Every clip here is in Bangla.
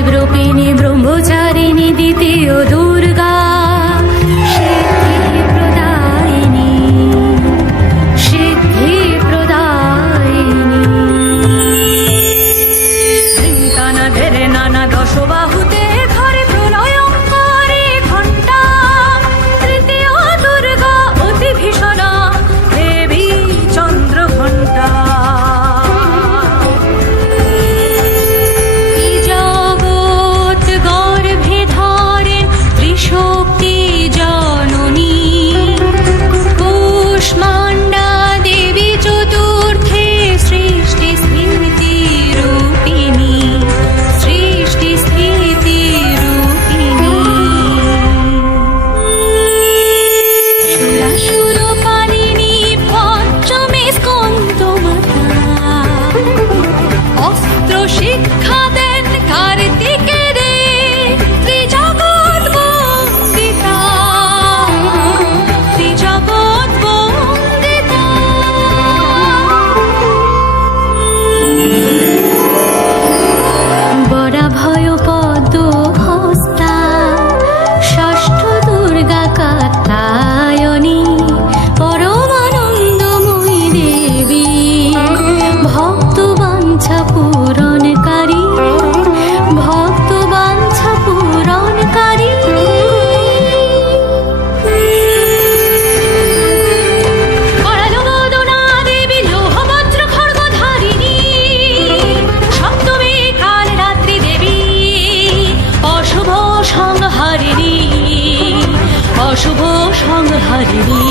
শিবরূপিণী ব্রহ্মচারিণী দ্বিতীয় দুর্গা অশুভ সংহারিণী।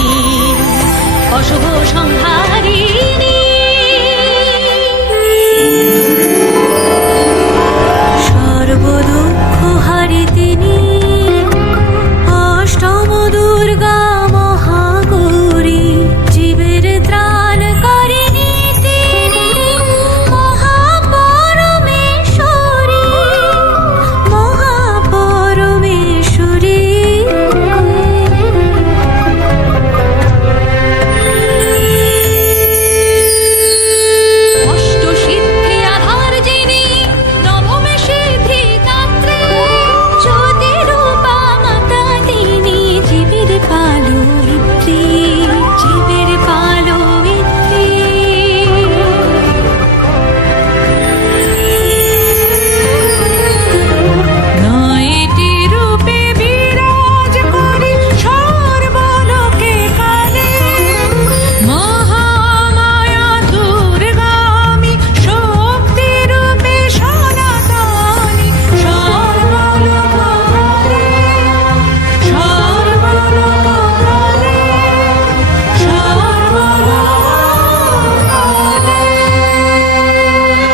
অশুভ সংহারিণী।